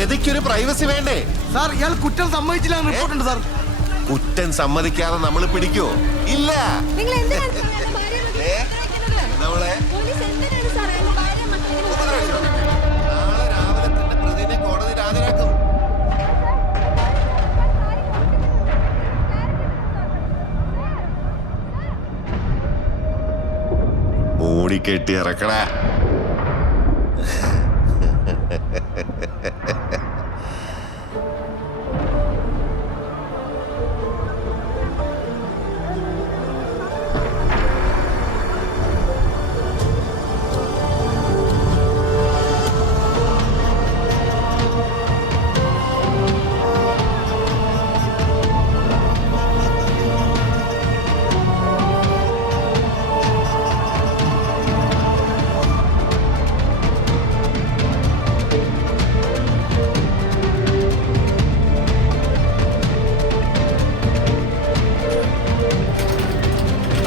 പ്രതിക്കൊരു privacy വേണ്ടേ? Sir ഇയാൾ കുറ്റം സമ്മതിച്ചില്ല റിപ്പോർട്ടുണ്ട് സാർ. കുറ്റം സമ്മതിക്കാതെ നമ്മൾ പിടിക്കോ? ഇല്ല. നാളെ രാവിലെ തന്നെ പ്രതിനെ കോടതിയിൽ ഹാജരാക്കും. മൂടിക്കെട്ടി ഇറക്കണ.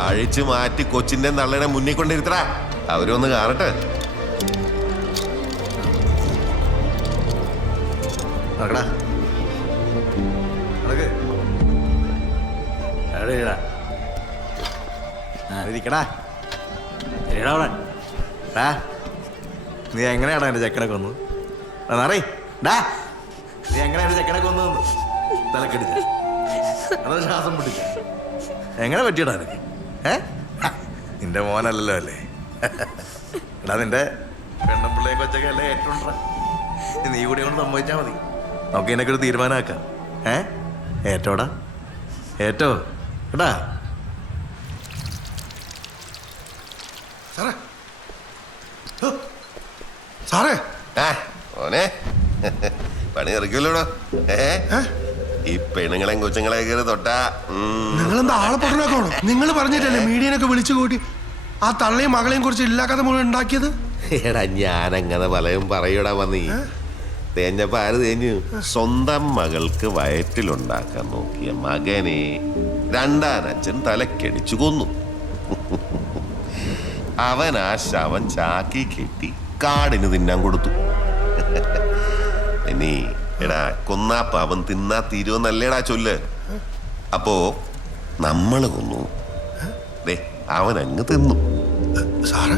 അഴിച്ചു മാറ്റി കൊച്ചിന്റെ നള്ളനെ മുന്നിൽ കൊണ്ടിരുത്തടാ. അവരൊന്ന് കാണട്ടെ. നീ എങ്ങനെയാണോ എന്റെ ചെക്കനെ കൊന്നു? നീ എങ്ങനെയാണ് ചെക്കനെ കൊന്നു? തലക്കടിച്ച അതോ ശ്വാസം പിടിച്ച? എങ്ങനെ പറ്റിയടാ നിനക്ക്? നിന്റെ മോനല്ലല്ലോ അല്ലേ? എടാ നിന്റെ പെണ്ണും പിള്ളേയും കൊച്ചൊക്കെ അല്ലേ ഏറ്റവും നീ കൂടി കൊണ്ട് സംഭവിച്ചാൽ മതി. നമുക്ക് ഇതിനൊക്കെ ഒരു തീരുമാനമാക്കാം. ഏറ്റോടാ ഏറ്റോ എടാ. സാറേ സാറേ ഓനെ പണി ഇറക്കില്ലടോ. ഈ പെണ്ണുങ്ങളെയും കൊച്ചുങ്ങളെ കയറി തൊട്ടാ നിങ്ങളെന്താ ആളെ പൊട്ടനാക്കണോ? നിങ്ങൾ പറഞ്ഞിട്ടല്ലേ മീഡിയനൊക്കെ വിളിച്ചു കൂട്ടി ആ തള്ളയും മകളെയും കുറിച്ച് എല്ലാ കഥ മുഴുവൻ ഉണ്ടാക്കിയത്? എടാ ഞാനങ്ങനെ പലയും പറയൂടാ വന്നീ. തേഞ്ഞപ്പോ ആര് തേഞ്ഞു? സ്വന്തം മകൾക്ക് വയറ്റിലുണ്ടാക്കാൻ നോക്കിയ മകനെ രണ്ടാനച്ഛൻ തലക്കടിച്ചു കൊന്നു. അവൻ ആ ശവൻ ചാക്കി കെട്ടി കാടിന് തിന്നാൻ കൊടുത്തു. ഇനി എടാ കൊന്നാപ്പ അവൻ തിന്നാ തീരുവെന്നല്ലേടാ ചൊല്ല്. അപ്പോ നമ്മള് കൊന്നു, അവൻ അങ്ങ് തിന്നു. സാറേ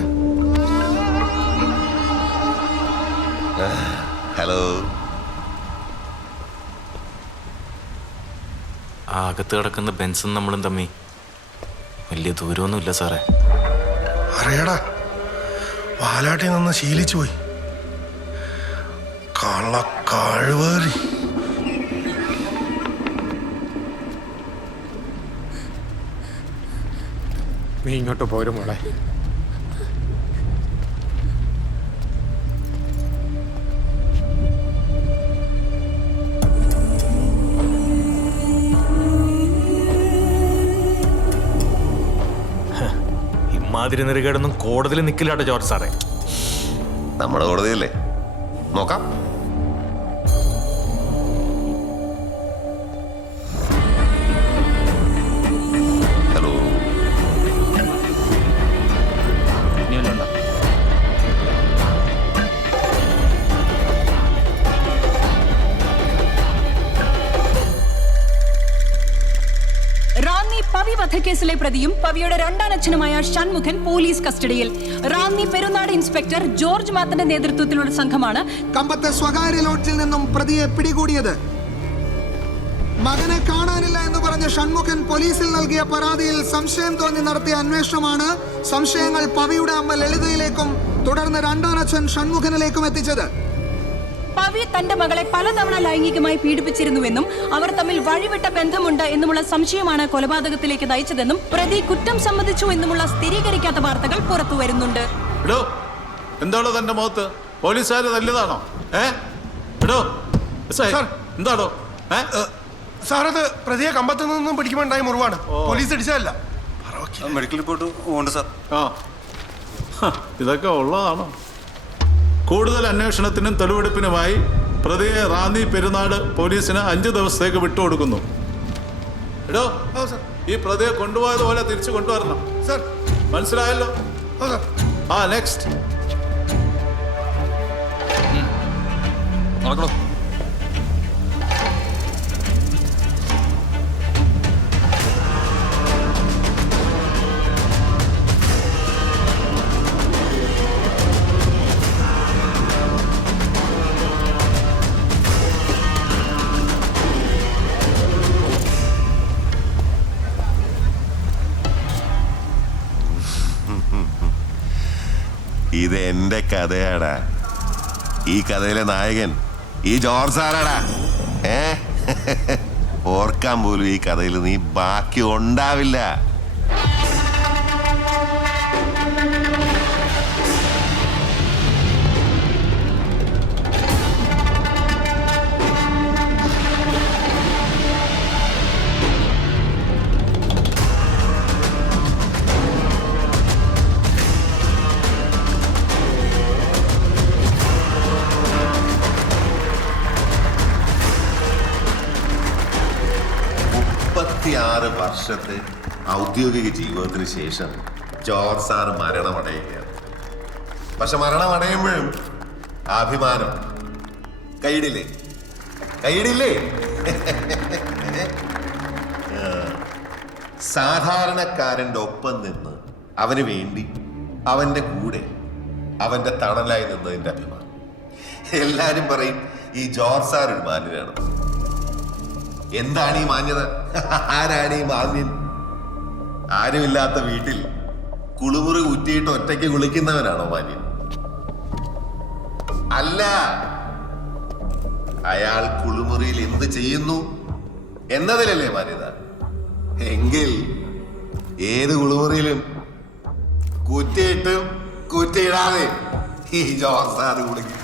ഹലോ. ആ അകത്ത് കിടക്കുന്ന ബെൻസും നമ്മളും തമ്മി വലിയ ദൂരമൊന്നുമില്ല സാറേ. അറിയടാ, വാലാട്ടി നിന്ന് ശീലിച്ചു പോയി. കള്ളക്കാഴുവേറി. നീ ഇങ്ങോട്ട് പോരും മോളെ. ഇമാതിരി നെറുകേടൊന്നും കോടതിയിൽ നിൽക്കില്ലാട്ടോ ജോർജ് സാറേ. നമ്മുടെ കോടതിയല്ലേ, നോക്കാം. ഹലോ. റാന്നി പവി വധക്കേസിലെ പ്രതിയും പവിയുടെ രണ്ടാനച്ഛനുമായ ഷൺമുഖൻ പോലീസ് കസ്റ്റഡിയിൽ. റാന്നി പെരുന്നാട് ഇൻസ്പെക്ടർ ജോർജ് മാത്തന്റെ നേതൃത്വത്തിലുള്ള സംഘമാണ് കമ്പത്തെ സ്വകാര്യ ലോഡ്ജിൽ നിന്നും പ്രതിയെ പിടികൂടിയത്. മകനെ കാണാനില്ല എന്ന് പറഞ്ഞ ഷൺമുഖൻ പോലീസിൽ നൽകിയ പരാതിയിൽ സംശയം തോന്നി നടത്തിയ അന്വേഷണമാണ് സംശയങ്ങൾ പവിയുടെ അമ്മ ലളിതയിലേക്കും തുടർന്ന് രണ്ടാനച്ഛൻ ഷൺമുഖനിലേക്കും എത്തിച്ചത്. പവി തന്റെ മകളെ പലതവണ ലൈംഗികമായി പീഡിപ്പിച്ചിരുന്നുവെന്നും അവർ തമ്മിൽ വഴിവിട്ട ബന്ധമുണ്ട് എന്നുമുള്ള സംശയമാണ് കൊലപാതകത്തിലേക്ക് നയിച്ചതെന്നും പ്രതി കുറ്റം സമ്മതിച്ചു എന്നുമുള്ള സ്ഥിരീകരിക്കാത്ത വാർത്തകൾ പുറത്തു വരുന്നുണ്ട്. എന്താണോ തന്റെ മുഖത്ത്? പോലീസുകാർ നല്ലതാണോ? എന്താണോ സാറത് പ്രതിയെ കമ്പത്ത് നിന്നും പിടിക്കുമ്പോണ്ടായ മുറിവാണ്, പോലീസ് അടിച്ചതല്ല. മെഡിക്കൽ റിപ്പോർട്ട് ഉണ്ട് സാർ. ഇതൊക്കെ ഉള്ളതാണോ? കൂടുതൽ അന്വേഷണത്തിനും തെളിവെടുപ്പിനുമായി പ്രതിയെ റാന്നി പെരുന്നാട് പോലീസിന് 5 ദിവസത്തേക്ക് വിട്ടുകൊടുക്കുന്നു. ഈ പ്രതിയെ കൊണ്ടുപോയതുപോലെ തിരിച്ചു കൊണ്ടുവരണം. സർ മനസ്സിലായല്ലോ? നെക്സ്റ്റ്. എന്റെ കഥയാടാ. ഈ കഥയിലെ നായകൻ ഈ ജോർജ് സാറാടാ. ഓർക്കാൻ പോലും ഈ കഥയിൽ നീ ബാക്കി ഉണ്ടാവില്ല. വർഷത്തെ ഔദ്യോഗിക ജീവിതത്തിന് ശേഷം ജോർജ് സാർ മരണമടയുകയാണ്. പക്ഷെ മരണമടയുമ്പോഴും അഭിമാനം കൈയിടില്ലേ? സാധാരണക്കാരന്റെ ഒപ്പം നിന്ന് അവന് വേണ്ടി അവന്റെ കൂടെ അവന്റെ തണലായി നിന്നതിന്റെ അഭിമാനം. എല്ലാരും പറയും ഈ ജോർജ് സാർ ഒരു മാന്യനാണ്. എന്താണ് ഈ മാന്യത? ആരാണ് ഈ മാന്യൻ? ആരുമില്ലാത്ത വീട്ടിൽ കുളിമുറി കുറ്റിയിട്ട് ഒറ്റയ്ക്ക് കുളിക്കുന്നവനാണോ മാന്യൻ? അല്ല, അയാൾ കുളിമുറിയിൽ എന്ത് ചെയ്യുന്നു എന്നതിലല്ലേ മാന്യത. എങ്കിൽ ഏത് കുളിമുറിയിലും കുറ്റിയിട്ടും കുറ്റിയിടാതെ ഈ ജോർജ് സാറ് കുളിക്കും.